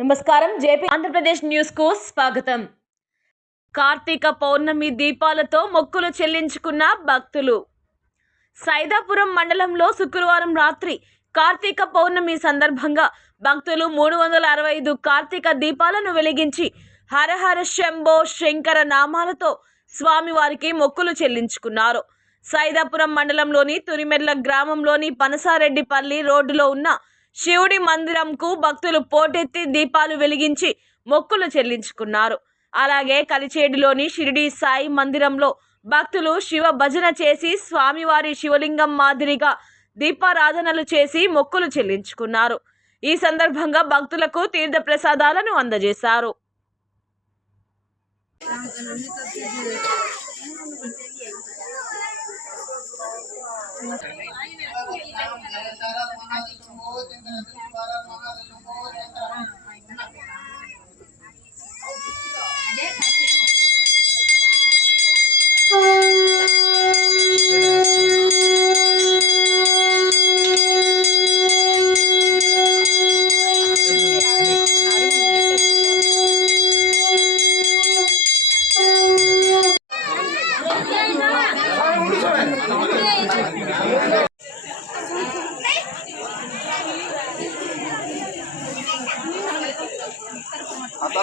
నమస్కారం. జేపీ ఆంధ్రప్రదేశ్ న్యూస్కు స్వాగతం. కార్తీక పౌర్ణమి దీపాలతో మొక్కులు చెల్లించుకున్న భక్తులు. సైదాపురం మండలంలో శుక్రవారం రాత్రి కార్తీక పౌర్ణమి సందర్భంగా భక్తులు మూడు వందల అరవై ఐదు కార్తీక దీపాలను వెలిగించి హరహర శంభో శంకర నామాలతో స్వామివారికి మొక్కులు చెల్లించుకున్నారు. సైదాపురం మండలంలోని తురిమెడ్ల గ్రామంలోని పనసారెడ్డిపల్లి రోడ్డులో ఉన్న శివుడి మందిరంకు భక్తులు పోటెత్తి దీపాలు వెలిగించి మొక్కులు చెల్లించుకున్నారు. అలాగే కలిచేడులోని షిరిడి సాయి మందిరంలో భక్తులు శివ భజన చేసి స్వామివారి శివలింగం మాదిరిగా దీపారాధనలు చేసి మొక్కులు చెల్లించుకున్నారు. ఈ సందర్భంగా భక్తులకు తీర్థ ప్రసాదాలను అందజేశారు.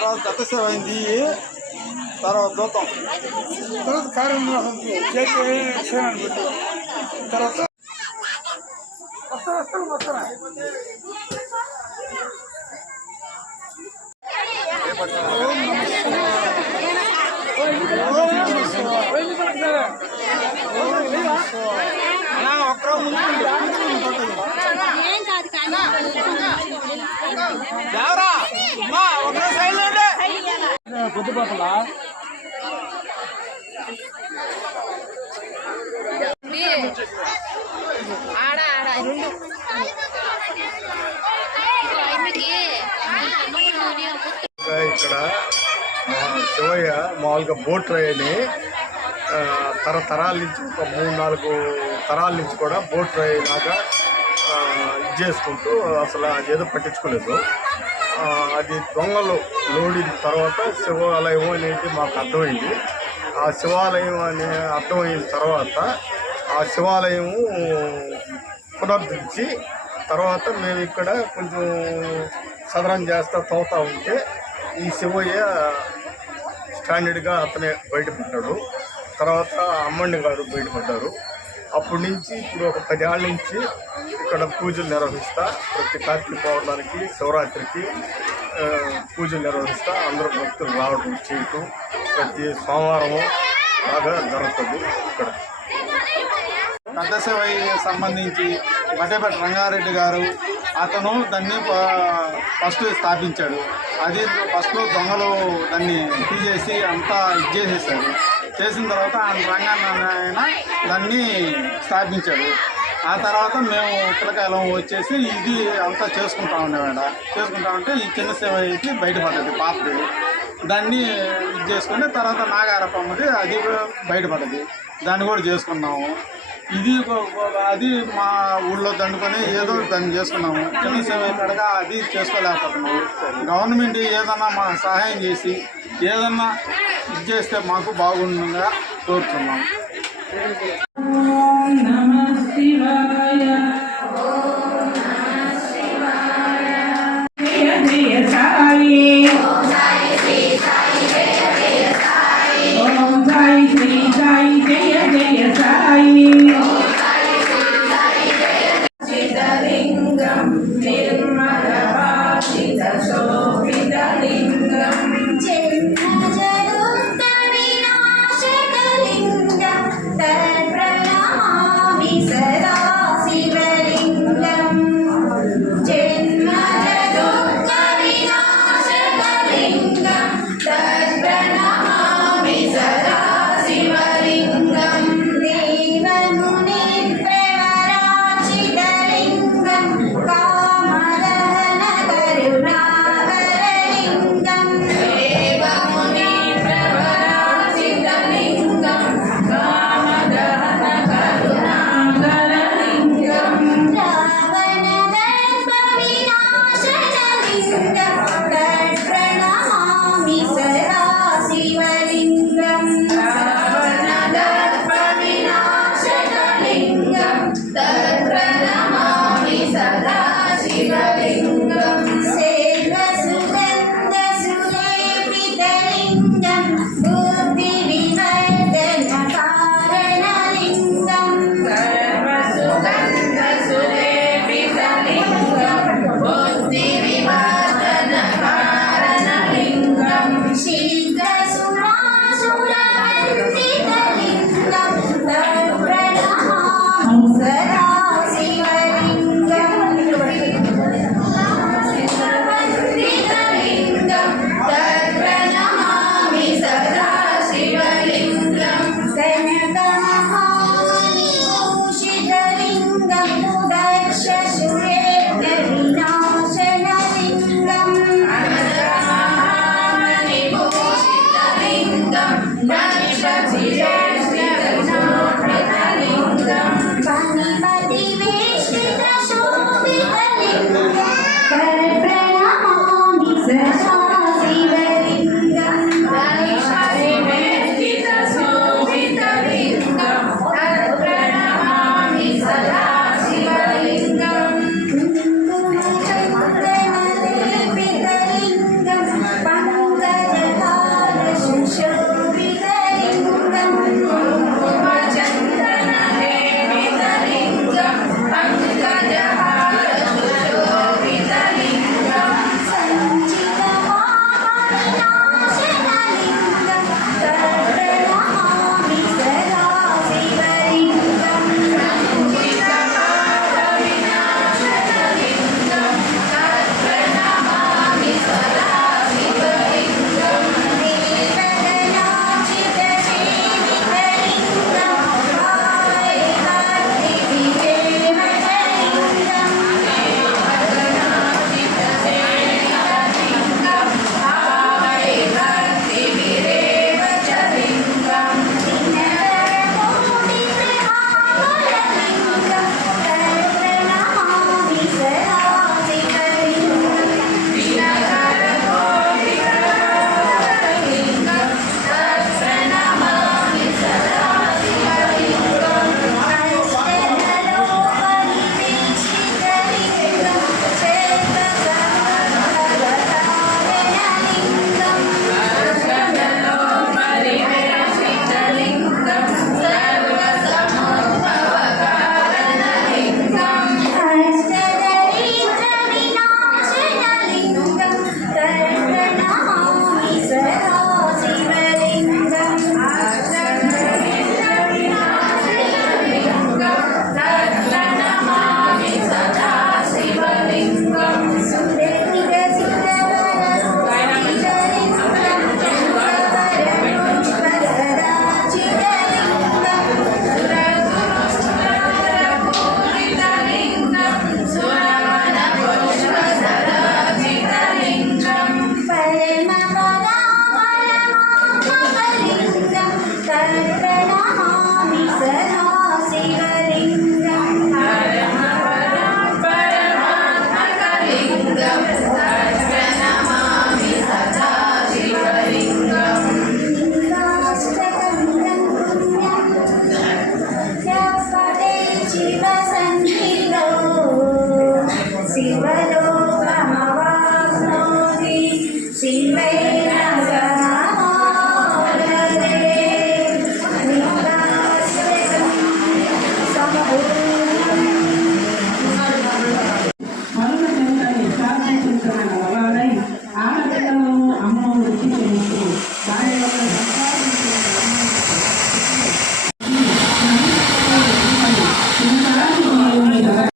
తర్వాత దత్త సేవ అయింది. తర్వాత చూద్దాం తర్వాత కార్యనిర్వహణ పెట్టు తర్వాత వస్తారు వస్తారు వస్తారా? ఒక్కరో పొద్దుపక్కల ఆడ ఆడ రెండు. ఇంకా ఇక్కడ శివయ్య మామూలుగా బోట్ రైని ఆ, తరతరాల నుంచి ఒక మూడు నాలుగు తరాల నుంచి కూడా బోట్ రై లాగా ఇది చేసుకుంటూ అసలు అది ఏదో పట్టించుకోలేదు. అది దొంగలు లోడిన తర్వాత శివాలయం అనేది మాకు అర్థమైంది. ఆ శివాలయం అనే అర్థమైన తర్వాత ఆ శివాలయము పునరుద్ధరించి తర్వాత మేము ఇక్కడ కొంచెం సదరం చేస్తా తోతా ఉంటే ఈ శివయ్య స్టాండర్డ్గా అతనే బయటపడ్డాడు. తర్వాత అమ్మండి గారు బయటపడ్డారు. అప్పటి నుంచి ఇప్పుడు ఒక పదేళ్ళ నుంచి ఇక్కడ పూజలు నిర్వహిస్తా. ప్రతి కార్తీక పౌర్ణానికి శివరాత్రికి పూజలు నిర్వహిస్తా. అందరూ భక్తులు రావడం చేయటం ప్రతి సోమవారము బాగా జరుగుతుంది ఇక్కడ. పెద్ద సంబంధించి బట్టేపల్లి రంగారెడ్డి గారు అతను దాన్ని ఫస్ట్ స్థాపించాడు. అది ఫస్ట్ దొంగలు దాన్ని తీసేసి అంతా ఇది చేసేసాడు చేసిన తర్వాత ఆయన రంగాన్న ఆయన దాన్ని స్థాపించాడు. ఆ తర్వాత మేము పిల్లకాయలం వచ్చేసి ఇది అంతా చేసుకుంటా ఉండేవాడ. చేసుకుంటా ఉంటే ఈ చిన్న సేవ అయితే బయటపడ్డది పాపది. దాన్ని ఇది చేసుకుని తర్వాత నాగారపమ్మది అది బయటపడ్డది. దాన్ని కూడా చేసుకున్నాము. ఇది అది మా ఊళ్ళో దండుకొని ఏదో దాన్ని చేసుకున్నాము. చిన్న సేవ కడగా అది చేసుకోలేకపోతున్నాము. గవర్నమెంట్ ఏదన్నా మా సహాయం చేసి ఏదన్నా ఇది చేస్తే మాకు బాగుండగా కోరుతున్నాం.